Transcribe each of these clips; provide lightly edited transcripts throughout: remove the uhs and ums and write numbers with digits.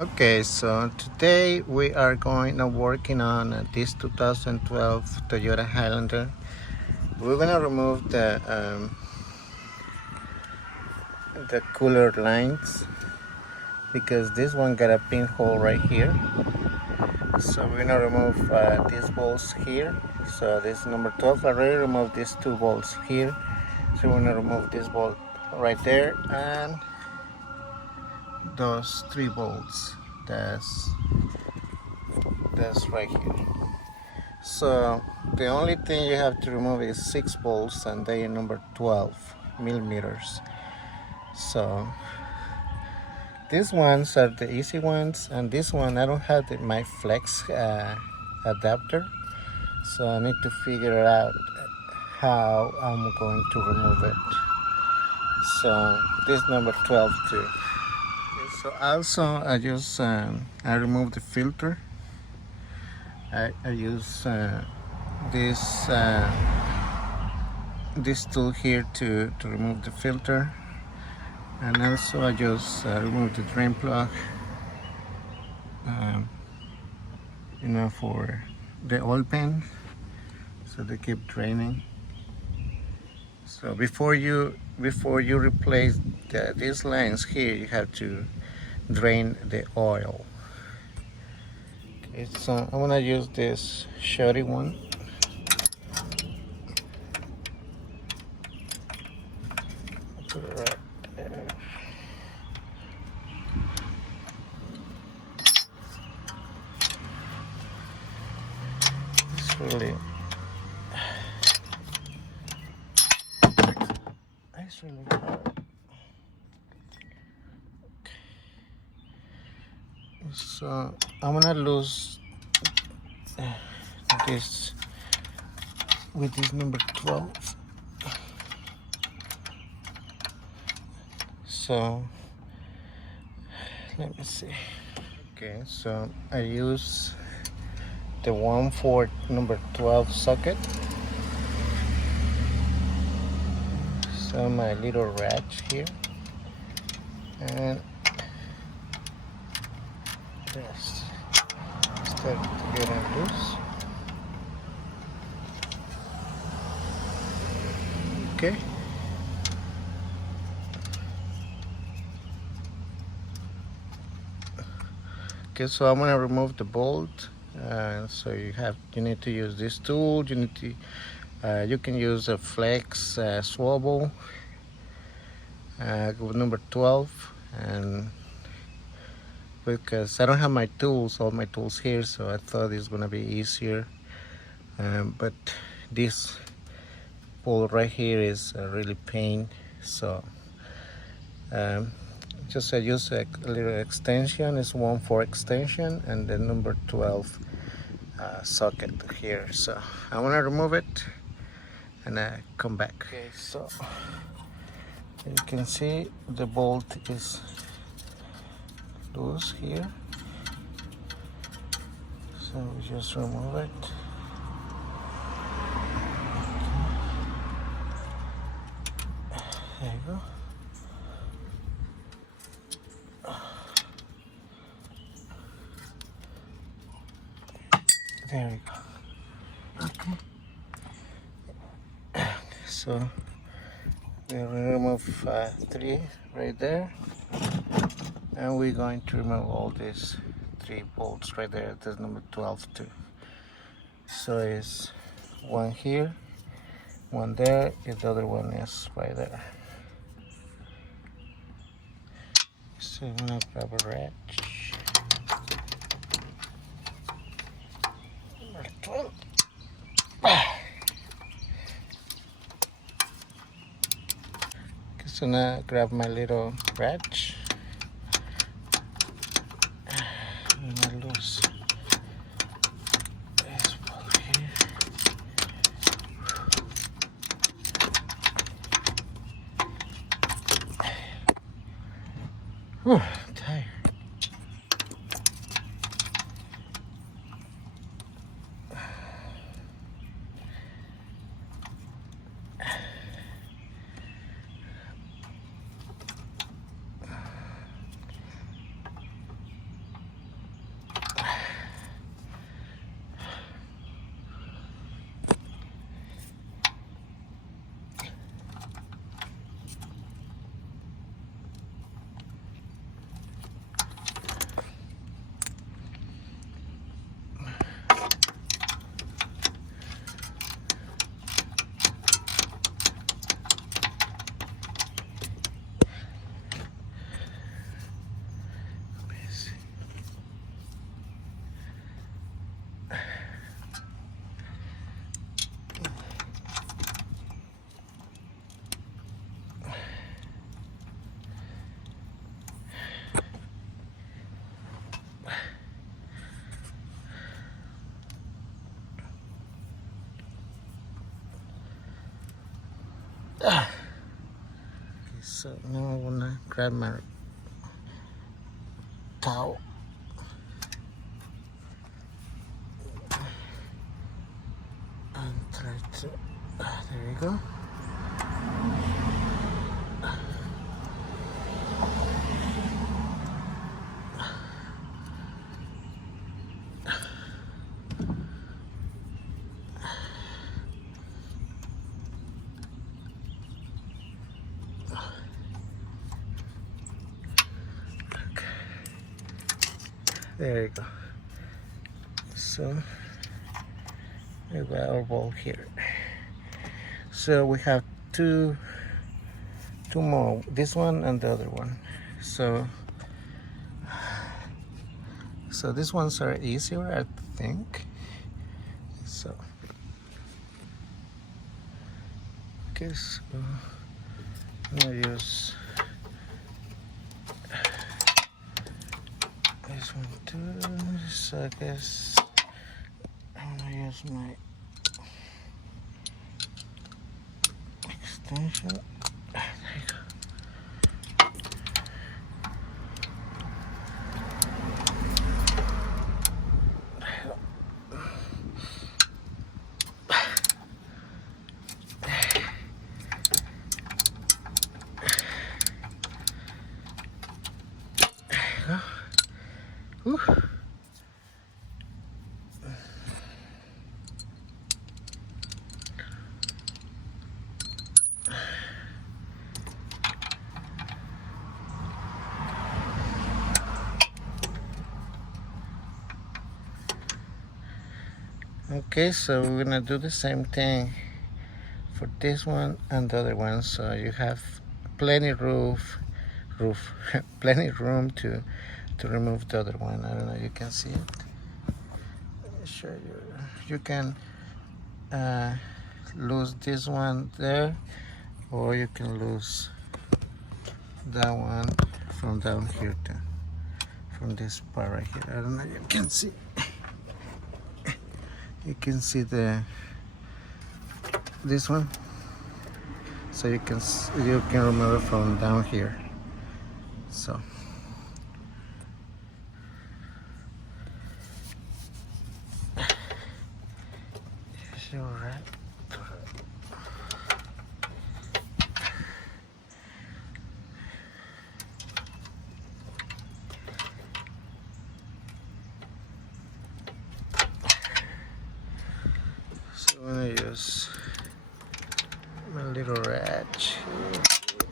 Okay, so today we are working on this 2012 Toyota Highlander. We're gonna remove the cooler lines because this one got a pinhole right here. So we're gonna remove these bolts here. So this is number 12. I already removed these two bolts here. So we're gonna remove this bolt right there and those three bolts. That's right here. So the only thing you have to remove is 6 bolts and they are number 12 millimeters. So these ones are the easy ones, and this one I don't have my flex adapter, so I need to figure out how I'm going to remove it. So this number 12 too. So also I remove the filter. I use this this tool here to remove the filter, and also I just remove the drain plug, um, for the oil pan, so they keep draining. So before you replace these lines here, you have to drain the oil. Okay, so I'm gonna use this shorty one. Put it right there. It's really hard. So I'm gonna lose this with this number 12. So let me see. Okay, so I use the one for number 12 socket. So my little ratchet here, and this start getting loose. Okay. Okay, so I'm gonna remove the bolt. So you need to use this tool. You can use a flex swivel with number 12, and because I don't have all my tools here, so I thought it's gonna be easier. But this bolt right here is really pain, so just I use a little extension. It's 1/4 extension and the number 12 socket here. So I want to remove it and I come back. Okay, so you can see the bolt is loose here, so we just remove it. There you go. There we go. Okay. So we remove 3 right there, and we're going to remove all these 3 bolts right there. That's number 12 too. So it's one here, one there, and the other one is right there. So I'm gonna grab a wrench. So now I grab my little wrench and I lose this bolt here. Whew, I'm tired. Okay, so now I wanna grab my towel and try to. There we go. There you go. So we got our ball here. So we have two more. This one and the other one. So these ones are easier, I think. So okay, so I'm gonna use this one too. So I guess I'm gonna use my extension. There you go. Whew. Okay, so we're gonna do the same thing for this one and the other one. So you have plenty plenty room to remove the other one. I don't know, you can see it. Let me show you. You can lose this one there, or you can lose that one from down here too, from this part right here. I don't know, you can see. You can see this one, so you can remove it from down here. So you're right. So I'm gonna use my little wrench.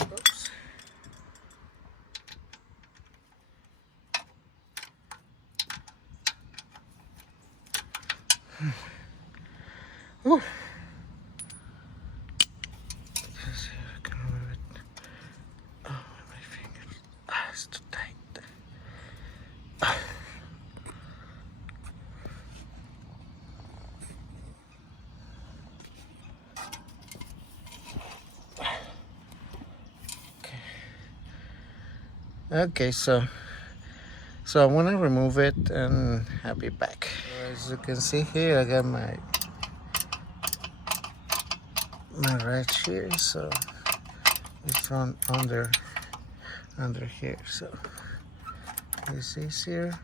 Oops. Ooh. Let's see if I can remove it. Oh, my fingers. It's too tight. Okay, so I want to remove it and I'll be back. As you can see here, I got my wrench here, so it's on under here. So this is here.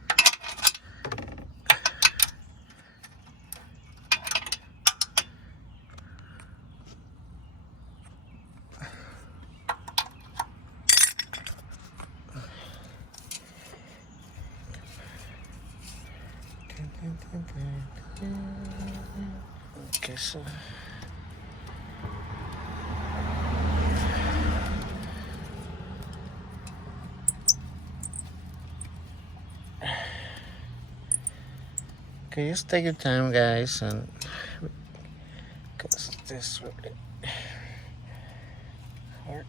Okay, so okay, just take your time, guys, and because this really hard.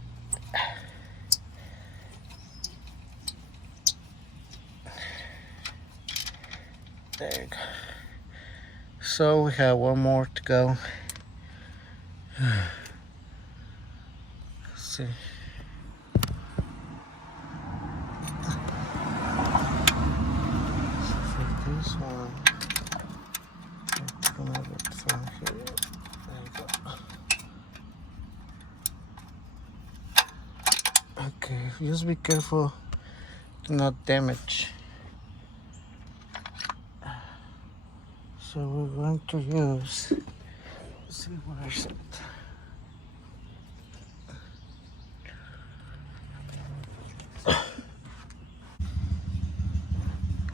There you go. So we have one more to go. Let's see. So for this one, remove it from here. There you go. just be careful to not damage. So we're going to use, let's see, where is it?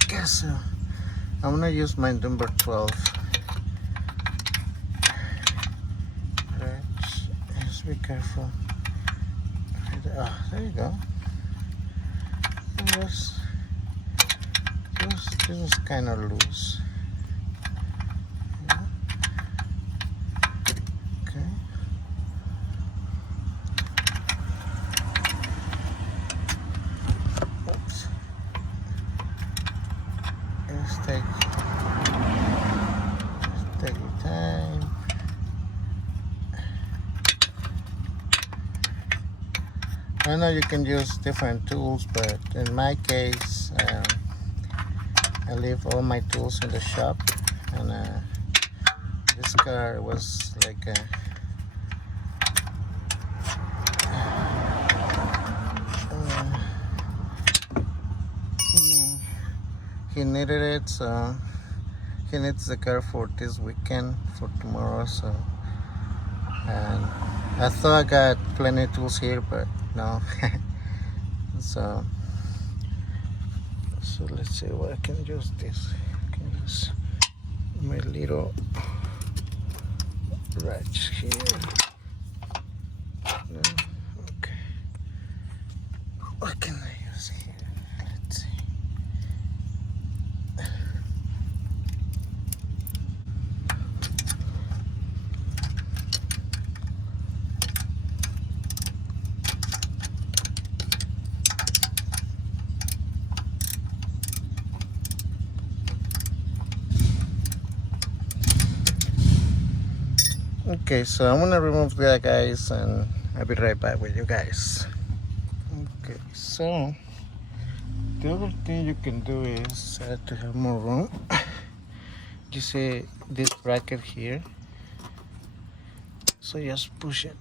Okay, so I'm gonna use my number 12. Right, just be careful. Oh, there you go. This is kind of loose. Yeah. Okay. Oops. Just take your time. I know you can use different tools, but in my case, I leave all my tools in the shop, and this car was like a he needed it, so he needs the car for this weekend, for tomorrow. So, and I thought I got plenty of tools here, but no. so let's see what I can use this. I can use my little wrench here. No, okay. What can I use here? Let's see. Okay, so I'm gonna remove that, guys, and I'll be right back with you guys. Okay, so the other thing you can do is to have more room. You see this bracket here, so just push it.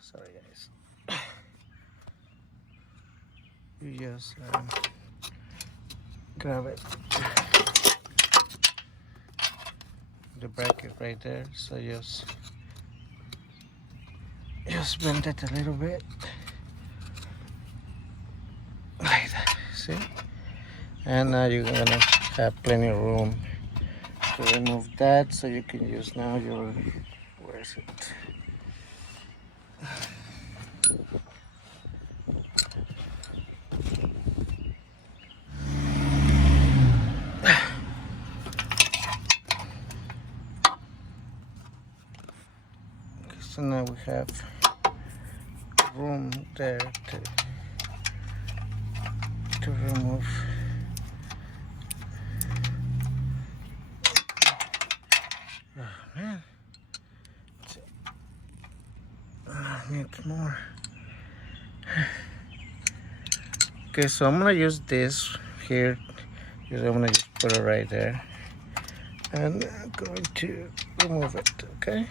Sorry, guys. You just grab it, the bracket right there. So just bend it a little bit, like that. See? And now you're gonna have plenty of room to remove that, so you can use now your, where is it? Okay, so now we have room there to remove. Oh man, I need more. Okay, so I'm gonna use this here. I'm gonna just put it right there, and I'm going to remove it. Okay.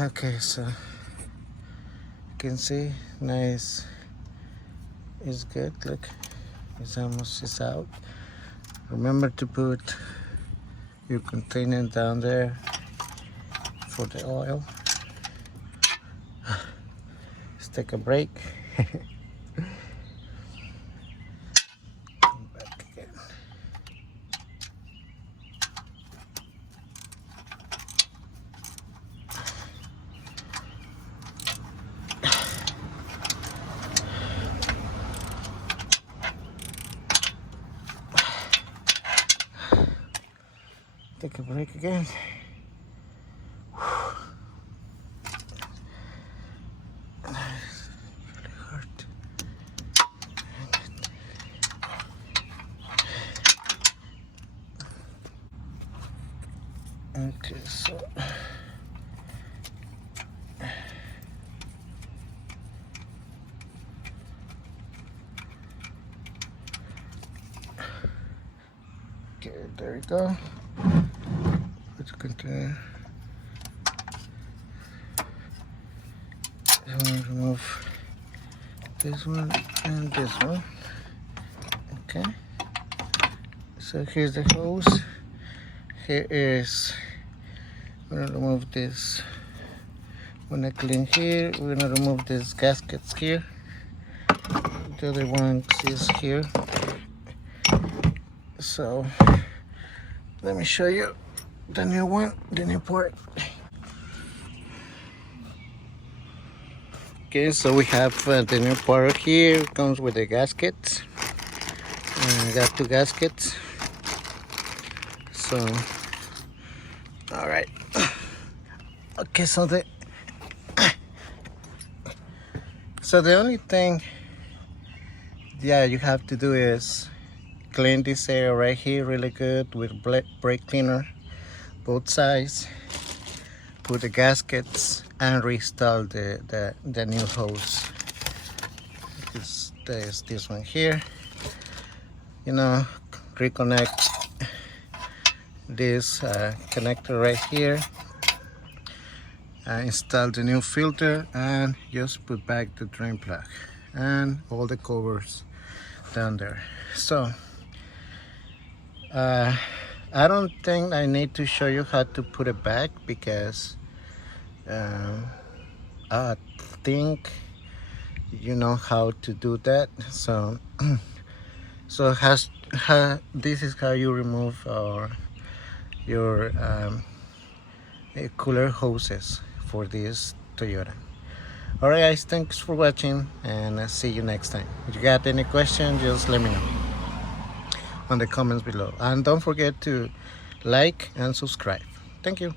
Okay, so you can see, nice. It's good. Look, it's almost out. Remember to put your container down there for the oil. Let's take a break. Come back again. Take a break again. Okay, so okay, there you go. continue. I'm going to remove this one and this one. Okay, so here's the hose. Here is, we're gonna remove this. When I clean here, we're gonna remove these gaskets here. The other one is here. So let me show you the new one, the new part. Okay, so we have the new part here. It comes with the gaskets. I got 2 gaskets. So, all right. Okay, so the only thing, yeah, you have to do is clean this area right here really good with brake cleaner, both sides. Put the gaskets and reinstall the new hose. There's this one here. You know, reconnect this connector right here. Install the new filter and just put back the drain plug and all the covers down there. So I don't think I need to show you how to put it back, because I think you know how to do that. So this is how you remove your cooler hoses for this Toyota. Alright guys, thanks for watching, and I'll see you next time. If you got any questions, just let me know on the comments below, and don't forget to like and subscribe. Thank you.